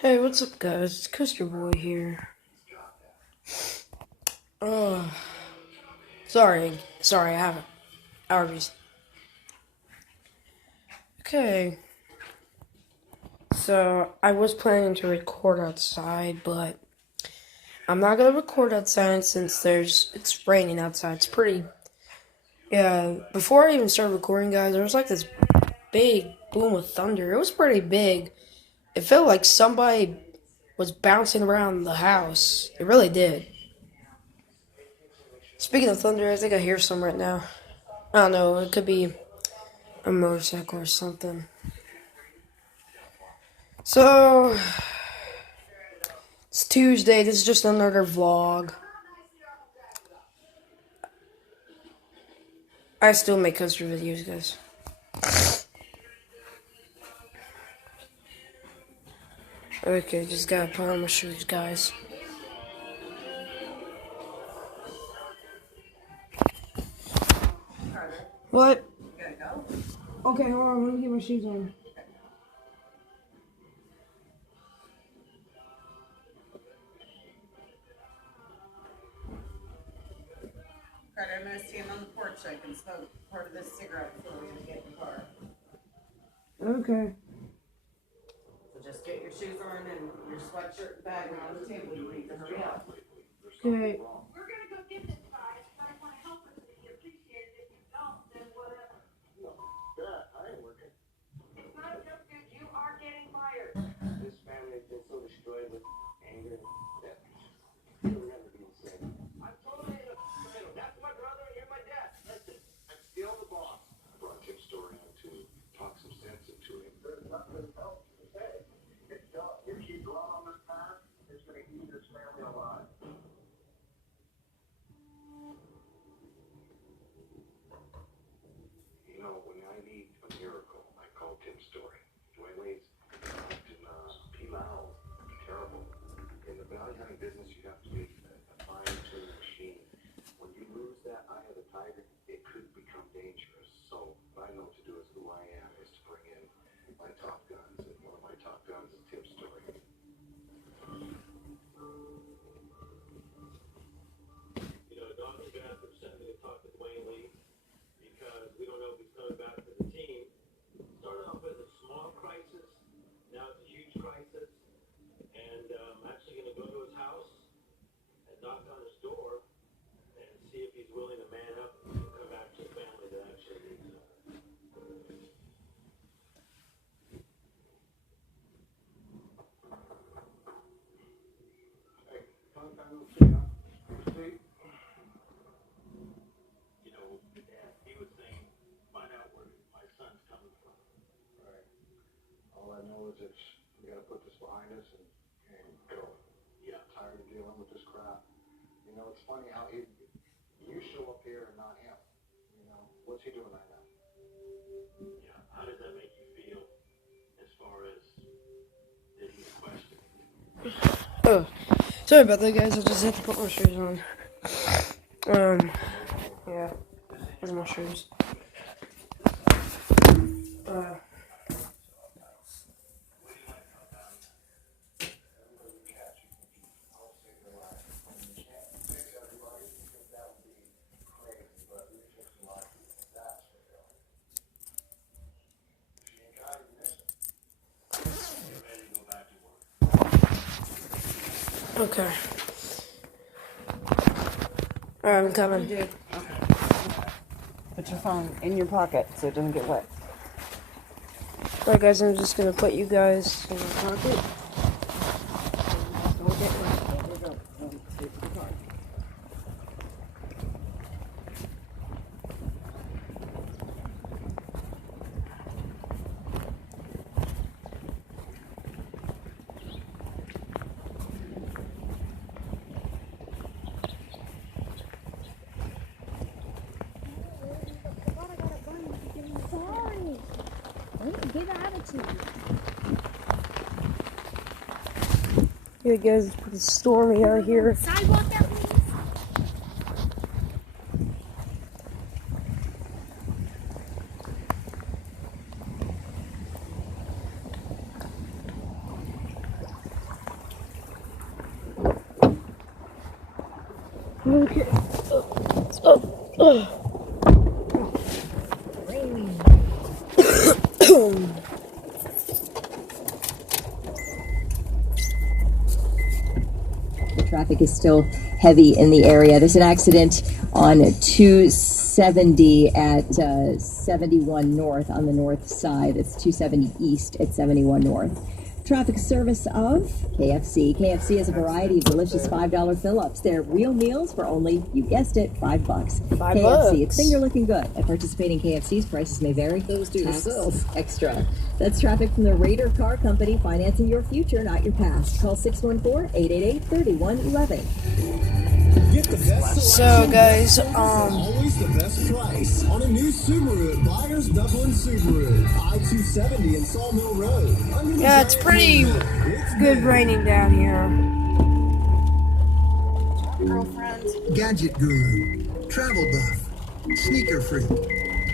Hey, what's up, guys? It's Custer Boy here. Uh, sorry, I have allergies. Okay, so I was planning to record outside, but I'm not gonna record outside since it's raining outside. It's pretty. Yeah, before I even started recording, guys, there was like this big boom of thunder. It was pretty big. It felt like somebody was bouncing around the house. It really did. Speaking of thunder, I think I hear some right now. I don't know, it could be a motorcycle or something. So, it's Tuesday. This is just another vlog. I still make coaster videos, guys. Okay, just gotta put on my shoes, guys. What? Okay, hold on. Let me get my shoes on. Carter, I'm gonna stand on the porch so I can smoke part of this cigarette before we get in the car. Okay. So just get your shoes on and your sweatshirt and bag on the table. You need to hurry up. Okay. We're gonna go get this guy. If I want to help us, we appreciate it. If you don't, then whatever. No, Dad, I ain't working. It's not a joke, dude. You are getting fired. This family's been so destroyed with anger and death. It'll never be the same. I'm totally in the middle. That's my brother and you're my dad. Listen, I'm still the boss. I brought Tim's story on to talk some sense into him. There's nothing else to say. If you go on this path, it's going to eat this family alive. You know, when I need a miracle, I call Tim's story. Dwayne Lee's in Pilau, terrible. In the bounty hunting business, you have to be a fine-tuned machine. When you lose that eye of the tiger, it could become dangerous. So what I know to do is who I am is to bring in my top guns, and one of my top guns is Tim's story. You know, Dr. Gafford sent me to talk to Dwayne Lee because we don't know if he's coming back to the team. Started off as a small crisis, now it's a huge crisis, and I'm actually going to go to his house and knock on his door and see if he's willing to man up and come back to the family that actually needs him. Hey, long time no see, huh? See? You know, Dad, he was saying, find out where my son's coming from. Right. All I know is we gotta put this behind us and go. Yeah. Tired of dealing with this crap. You know, it's funny how you show up here and not him. You know, what's he doing right now? Yeah. How does that make you feel as far as that he's questioning? Oh, sorry about that, guys. I just had to put my shoes on. Yeah. Where's my shoes? Okay. Alright, I'm coming. Okay. Put your phone in your pocket so it doesn't get wet. Alright, guys, I'm just gonna put you guys in my pocket. Don't get wet. There we go. Take the car. Sorry. Give attitude. Yeah, guys, it's pretty stormy out here. Sidewalk that please. Okay. Traffic is still heavy in the area. There's an accident on 270 at 71 North on the north side. It's 270 East at 71 North. Traffic service of KFC. KFC has a variety of delicious $5 fill-ups. They're real meals for only, you guessed it, $5. KFC. It's finger looking good. At participating KFC's, prices may vary. Those do tax extra. That's traffic from the Raider Car Company, financing your future, not your past. Call 614-888-3111. Get the best So guys, always the best price on a new Subaru at Byers Dublin Subaru, I-270 and Sawmill Road. yeah, it's pretty good raining down here. Gadget guru, travel buff, sneaker freak.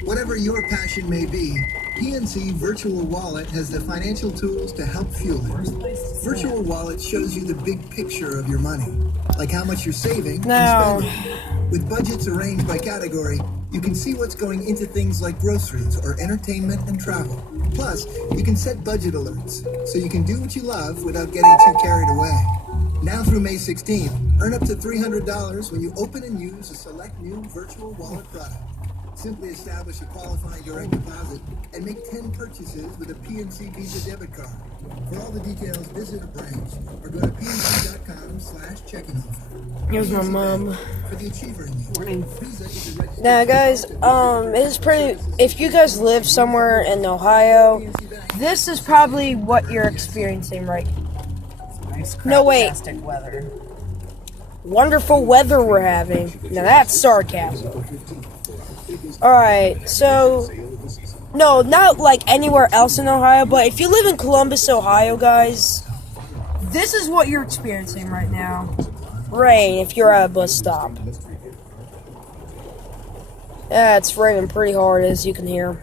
Whatever your passion may be, PNC Virtual Wallet has the financial tools to help fuel it. Virtual Wallet shows you the big picture of your money, like how much you're saving Now, and spending. With budgets arranged by category, you can see what's going into things like groceries or entertainment and travel. Plus, you can set budget alerts, so you can do what you love without getting too carried away. Now through May 16th, earn up to $300 when you open and use a select new Virtual Wallet product. Simply establish a qualifying direct deposit and make 10 purchases with a PNC Visa debit card. For all the details, visit a branch or go to pnc.com/checking offer. here's my mom. For the achiever in you. Visa is a registered Now, guys, it's pretty. If you guys live somewhere in Ohio, this is probably what you're experiencing right. Nice No, wait. craptastic weather. Wonderful weather we're having. Now that's sarcasm. Alright, so no, not like anywhere else in Ohio, but if you live in Columbus, Ohio, guys, this is what you're experiencing right now. Rain if you're at a bus stop. Yeah, it's raining pretty hard, as you can hear.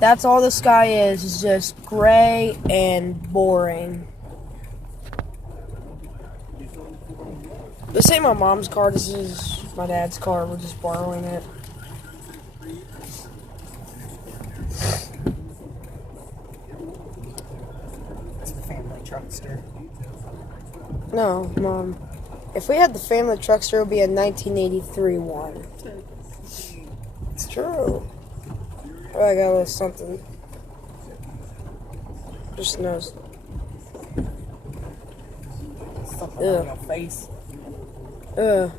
That's all the sky is just gray and boring. This ain't my mom's car, this is my dad's car, we're just borrowing it. It's the family truckster. No, Mom. If we had the family truckster, it would be a 1983 one. It's true. Oh, I got a little something. Just knows. Something Ew. on your face. Ugh.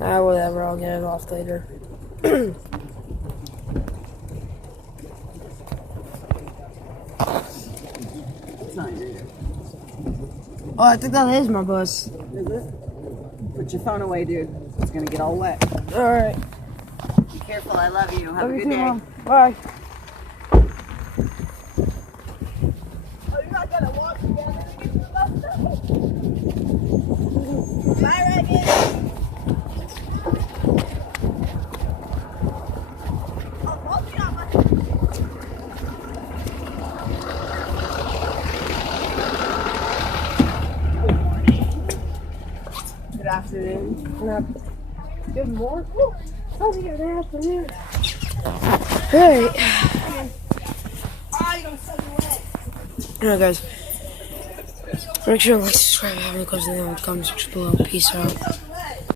Ah, whatever, I'll get it off later. It's not your. Oh, I think that is my bus. Is it? Put your phone away, dude. It's gonna get all wet. Alright. Be careful. I love you. Have Love a you good too, day. Mom. Bye. Good afternoon. Good morning. Oh, good afternoon. Alright. Alright, guys. Make sure to like, subscribe, have any questions in the comments section below. Peace out.